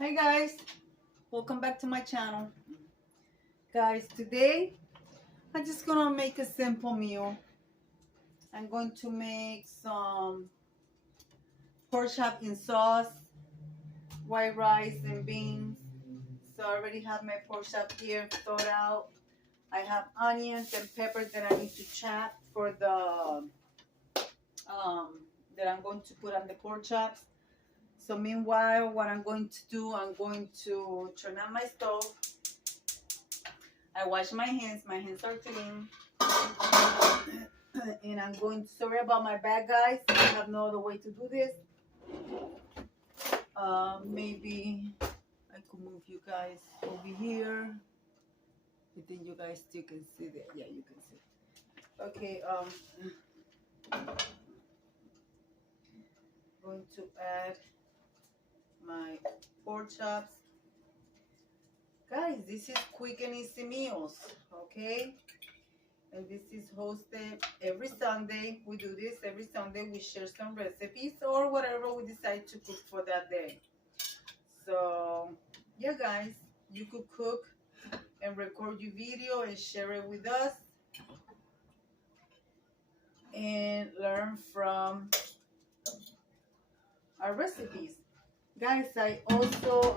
Hey guys, welcome back to my channel. Guys, today I'm just gonna make a simple meal. I'm going to make some pork chop in sauce, white rice and beans. So I already have my pork chop here thawed out. I have onions and peppers that I need to chop for the that I'm going to put on the pork chops. So meanwhile, what I'm going to do, I'm going to turn on my stove. I wash my hands are clean. And I'm going to, sorry about my back, guys. I have no other way to do this. Maybe I could move you guys over here. I think you guys still can see that. Yeah, you can see. Okay, going to add my pork chops. Guys, this is quick and easy meals, okay? And this is hosted every Sunday. We do this every Sunday. We share some recipes or whatever we decide to cook for that day. So, yeah, guys, you could cook and record your video and share it with us and learn from our recipes. Guys, I also,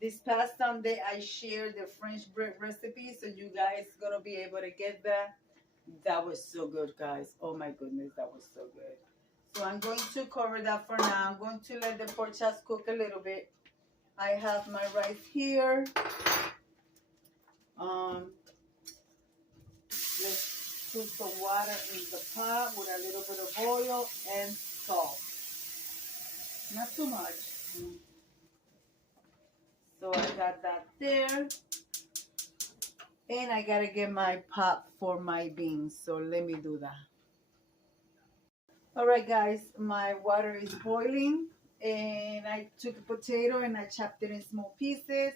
this past Sunday, I shared the French bread recipe, so you guys gonna be able to get that. That was so good, guys. Oh my goodness, that was so good. So I'm going to cover that for now. I'm going to let the pork chops cook a little bit. I have my rice here. Let's put some water in the pot with a little bit of oil and salt. Not too much. So I got that there. And I gotta get my pot for my beans. So let me do that. Alright guys, my water is boiling. And I took a potato and I chopped it in small pieces.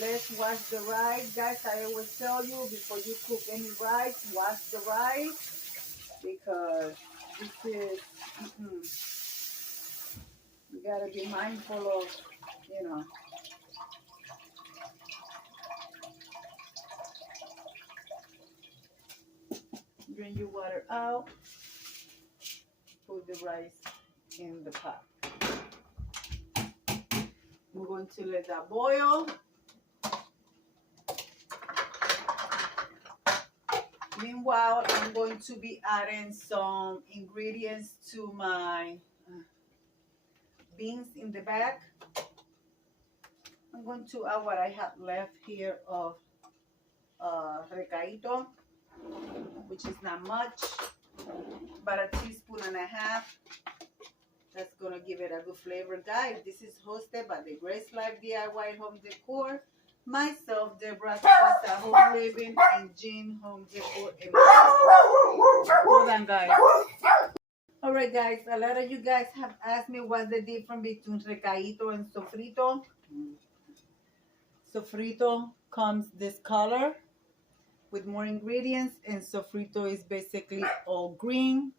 Let's wash the rice. Guys, I always tell you before you cook any rice, wash the rice. Because this is, you gotta be mindful of, you know. Drain your water out. Put the rice in the pot. We're going to let that boil. Meanwhile, I'm going to be adding some ingredients to my beans in the back. I'm going to add what I have left here of recaito, which is not much, but a teaspoon and a half. That's gonna give it a good flavor. Guys, this is hosted by the Grace Life DIY Home Decor. Myself, Deborah, Home Living, and Jean Home Decor. Hold on, guys. Alright, guys, a lot of you guys have asked me what's the difference between recaito and sofrito. Sofrito comes this color with more ingredients, and sofrito is basically all green.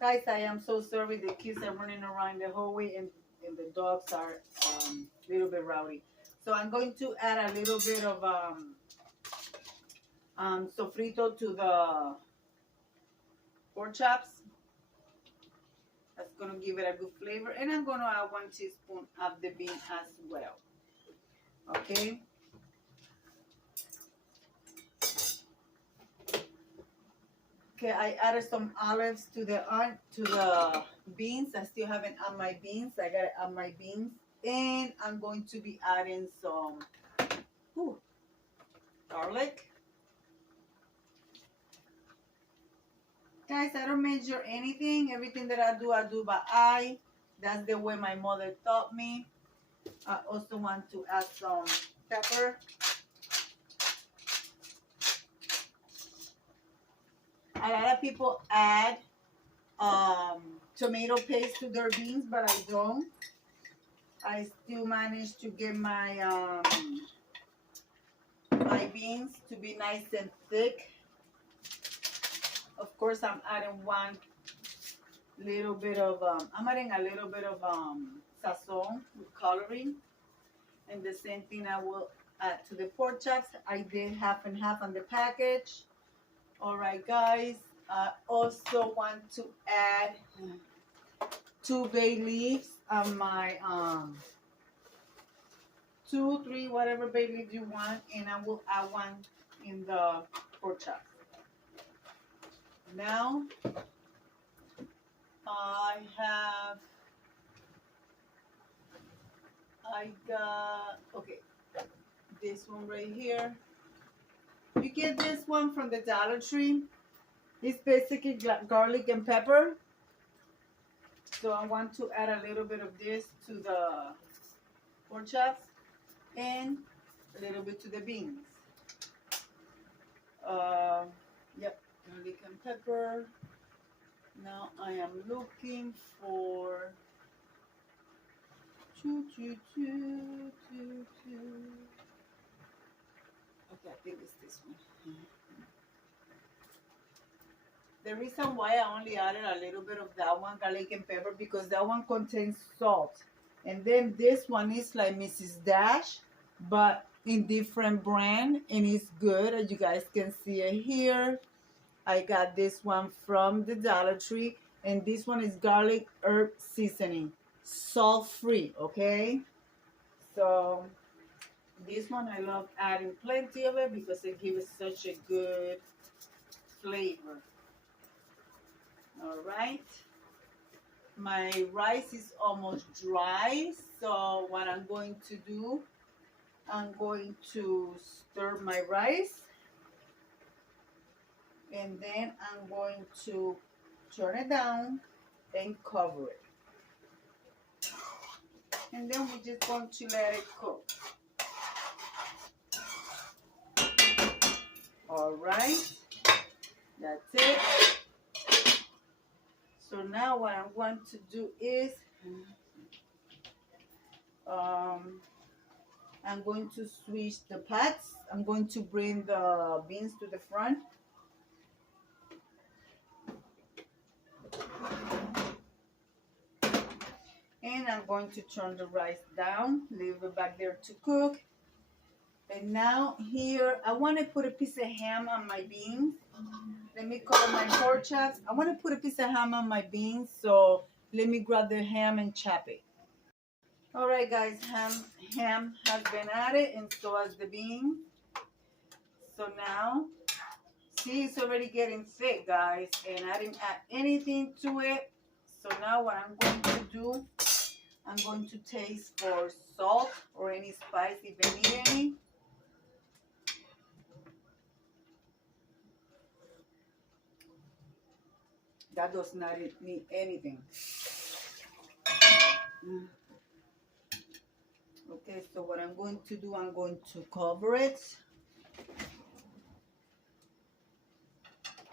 Guys, I am so sorry. The kids are running around the hallway and the dogs are a little bit rowdy. So I'm going to add a little bit of sofrito to the pork chops. That's going to give it a good flavor. And I'm going to add 1 teaspoon of the bean as well. Okay. Okay, I added some olives to the beans. I still haven't added my beans. I gotta add my beans, and I'm going to be adding some garlic. Guys, I don't measure anything. Everything that I do by eye. That's the way my mother taught me. I also want to add some pepper. A lot of people add tomato paste to their beans, but I don't. I still manage to get my my beans to be nice and thick. Of course, I'm adding I'm adding a little bit of sazon with coloring. And the same thing I will add to the pork chops. I did half and half on the package. All right, guys. I also want to add 2 bay leaves on my 2, 3, whatever bay leaves you want, and I will add one in the pork chops. Now I got, okay, this one right here. You get this one from the Dollar Tree. It's basically garlic and pepper. So I want to add a little bit of this to the pork chops and a little bit to the beans. Yep, garlic and pepper. Now I am looking for okay, I think it's this one. The reason why I only added a little bit of that one, garlic and pepper, because that one contains salt. And then this one is like Mrs. Dash, but in different brand, and it's good. As you guys can see it here. I got this one from the Dollar Tree, and this one is garlic herb seasoning, salt free, okay? So this one I love adding plenty of it because it gives such a good flavor. All right, my rice is almost dry, so what I'm going to do, I'm going to stir my rice, and then I'm going to turn it down and cover it. And then we're just going to let it cook. All right, that's it. So now what I'm going to do is I'm going to switch the pots. I'm going to bring the beans to the front. And I'm going to turn the rice down, leave it back there to cook. And now here, I want to put a piece of ham on my beans. Let me cover my pork chops. I want to put a piece of ham on my beans, so let me grab the ham and chop it. All right, guys, ham has been added, and so has the beans. So now, see, it's already getting thick, guys, and I didn't add anything to it. So now what I'm going to do, I'm going to taste for salt or any spice if I need any. That does not need anything. Okay, so what I'm going to do, I'm going to cover it.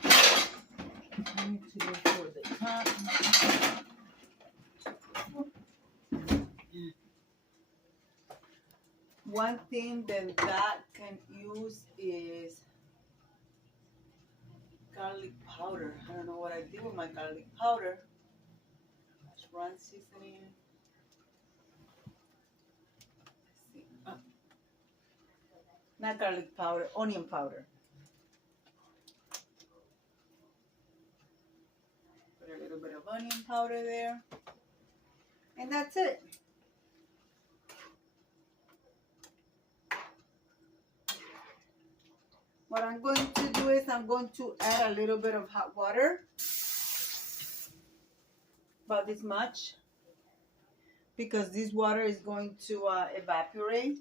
I need to look for the top. One thing that can use is garlic powder. I don't know what I did with my garlic powder. Run seasoning. Let's see. Not garlic powder, onion powder. Put a little bit of onion powder there. And that's it. What I'm going to do is I'm going to add a little bit of hot water, about this much, because this water is going to evaporate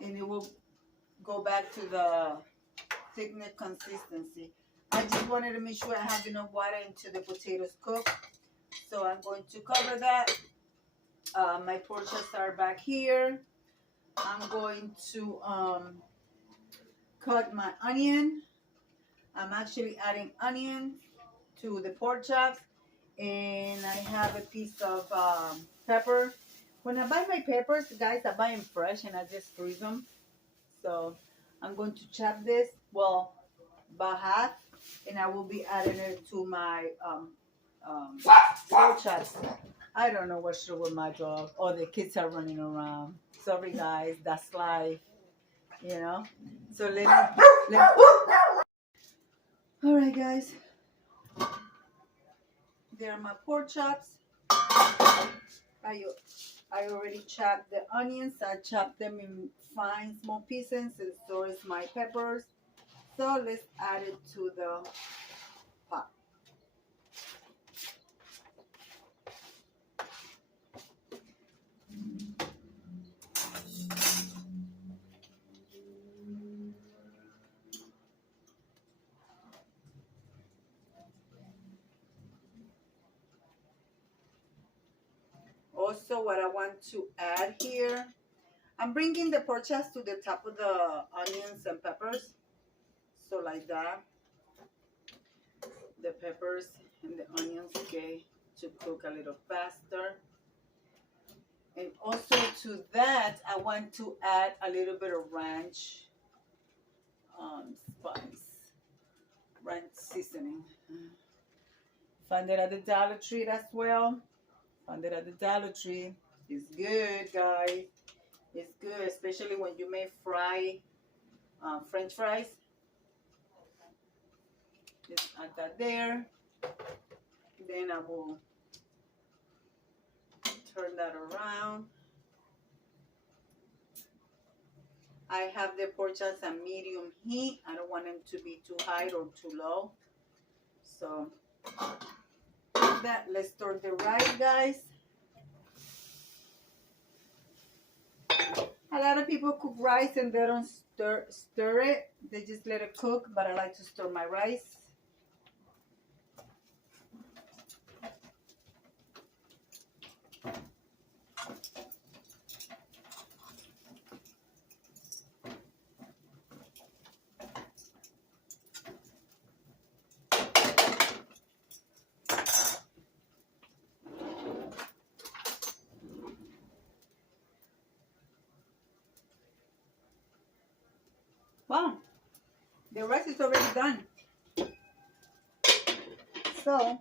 and it will go back to the thickness consistency. I just wanted to make sure I have enough water until the potatoes cook. So I'm going to cover that. My pork chops are back here. I'm going to cut my onion. I'm actually adding onion to the pork chops, and I have a piece of pepper. When I buy my peppers, guys, I buy them fresh and I just freeze them. So I'm going to chop this, well, about half, and I will be adding it to my pork chops. I don't know what's wrong with my dog. All the kids are running around. Sorry, guys. That's life, you know. So let me. All right, guys. There are my pork chops. I already chopped the onions. I chopped them in fine small pieces, and so is my peppers. So let's add it to the pot. Also, what I want to add here, I'm bringing the pork chops to the top of the onions and peppers. So like that, the peppers and the onions get to cook a little faster. And also to that, I want to add a little bit of ranch spice, ranch seasoning. Find it at the Dollar Tree as well. Find it at the Dollar Tree. It's good, guys. It's good, especially when you may fry French fries. Just add that there. Then I will turn that around. I have the pork chops at medium heat. I don't want them to be too high or too low. So that, let's stir the rice, guys. A lot of people cook rice and they don't stir it. They just let it cook, but I like to stir my rice. Wow, the rice is already done. So,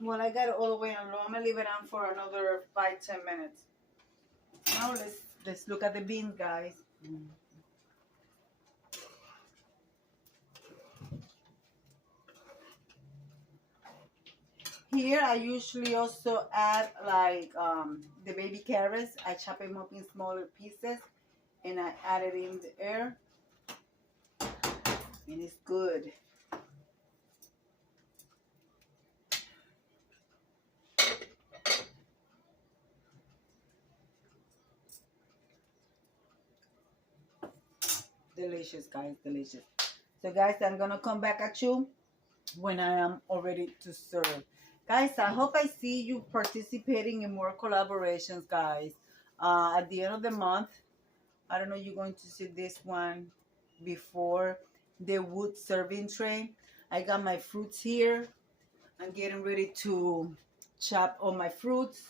when I got it all the way on low, I'm gonna leave it on for another 5-10 minutes. Now let's look at the beans, guys. Here I usually also add like the baby carrots. I chop them up in smaller pieces and I add it in the air, and it's good. Delicious, guys, delicious. So guys, I'm gonna come back at you when I am all ready to serve. Guys, I hope I see you participating in more collaborations, guys. At the end of the month, I don't know, you're going to see this one before the wood serving tray. I got my fruits here. I'm getting ready to chop all my fruits.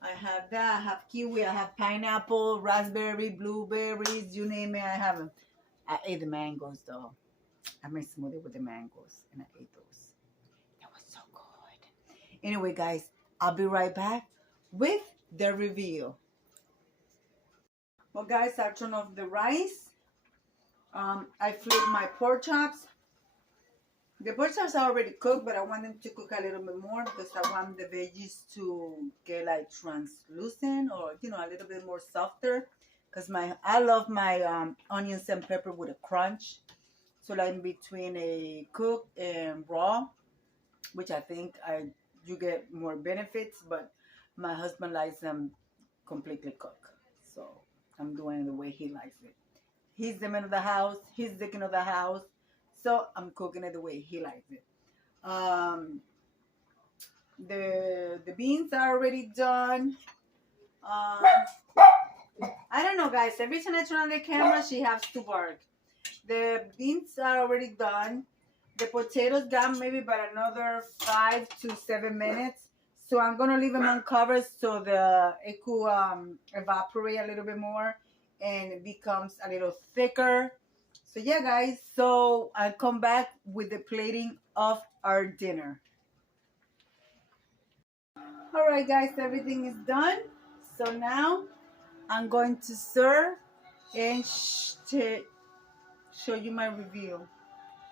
I have that. I have kiwi. I have pineapple, raspberry, blueberries, you name it. I have them. I ate the mangoes though. I made smoothie with the mangoes and I ate those. That was so good. Anyway, guys, I'll be right back with the review. Well, guys, I turned off the rice. I flipped my pork chops. The pork chops are already cooked, but I want them to cook a little bit more because I want the veggies to get like translucent, or you know, a little bit more softer. Because I love my onions and pepper with a crunch. So like in between a cooked and raw, which I think you get more benefits, but my husband likes them completely cooked. So I'm doing it the way he likes it. He's the man of the house. He's the king of the house. So I'm cooking it the way he likes it. The beans are already done. I don't know, guys. Every time I turn on the camera, she has to bark. The beans are already done. The potatoes got maybe about another 5 to 7 minutes. So I'm going to leave them uncovered so it could evaporate a little bit more and it becomes a little thicker. So yeah, guys. So I'll come back with the plating of our dinner. All right, guys, everything is done. So now I'm going to serve and to show you my review.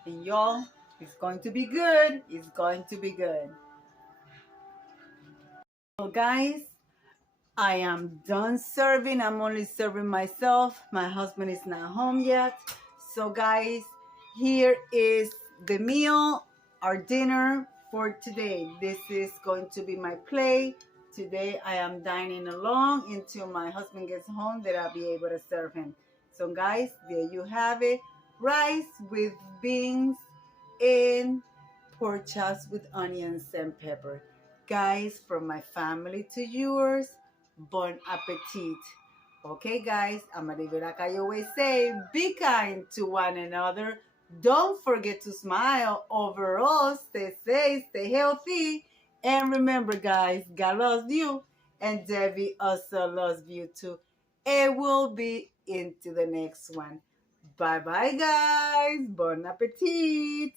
And y'all, it's going to be good. It's going to be good. So guys, I am done serving. I'm only serving myself. My husband is not home yet. So guys, here is the meal, our dinner for today. This is going to be my plate. Today I am dining alone until my husband gets home that I'll be able to serve him. So guys, there you have it. Rice with beans and pork chops with onions and pepper. Guys, from my family to yours, bon appetit. Okay, guys, I'm gonna leave it like I always say, be kind to one another. Don't forget to smile. Overall, stay safe, stay healthy. And remember, guys, God loves you. And Debbie also loves you too. And we'll be into the next one. Bye-bye, guys. Bon appetit.